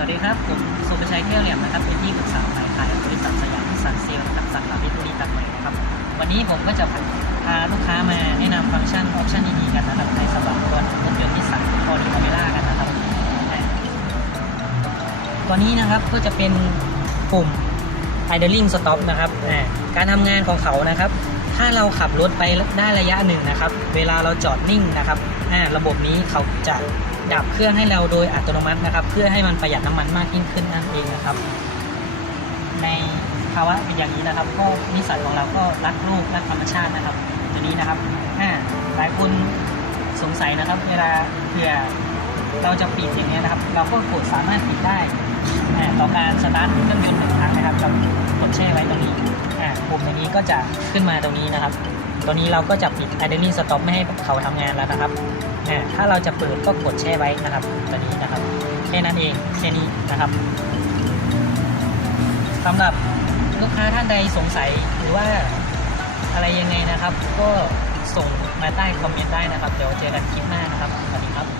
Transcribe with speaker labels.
Speaker 1: สวัสดีครับ ผมสุภชัยเที่ยวเหลี่ยมนะครับ เป็นที่ปรึกษาฝ่ายขายบริษัทสยามสันเซลล์ครับสาขาเพชรบุรีตัดใหม่นะครับ วันนี้ผมก็จะพาลูกค้ามาแนะนำฟังก์ชันออปชั่นดีๆกันนะครับในสำหรับรถรถยนต์นิสสันคอร์ดิโอเมล่ากันนะครับ ตัวนี้นะครับก็จะเป็นปุ่ม idling stop นะครับ การทำงานของเขานะครับ ถ้าเราขับรถไปได้ระยะหนึ่งนะครับ เวลาเราจอดนิ่งนะครับระบบนี้เขาจะดับเครื่องให้เราโดยอัตโนมัตินะครับ เพื่อให้มันประหยัดน้ำมันมากยิ่งขึ้นนั่นเองนะครับ ในภาวะเป็นอย่างนี้นะครับ ก็นิสัยของเราก็รักโลกรักธรรมชาตินะครับ ตัวนี้นะครับหลายคนสงสัยนะครับ เวลาเผื่อเราจะปิดอย่างนี้นะครับ เราก็กดสามารถปิดได้ต่อการสตาร์ทเครื่องยนต์หนึ่งครั้งนะครับ นี้ก็จะขึ้นมาตรงนี้นะครับ ตัวนี้เราก็จะปิด idling stop ไม่ให้เขาทำงานแล้วนะครับถ้าเราจะเปิดก็กดแช่ไว้นะครับ ตัวนี้นะครับ แค่นั้นเองแค่นี้นะครับสำหรับลูกค้าท่านใดสงสัยหรือว่าอะไรยังไงนะครับ ก็ส่งมาใต้คอมเมนต์ได้นะครับ เดี๋ยวเจอกันคลิปหน้านะครับ สวัสดีครับ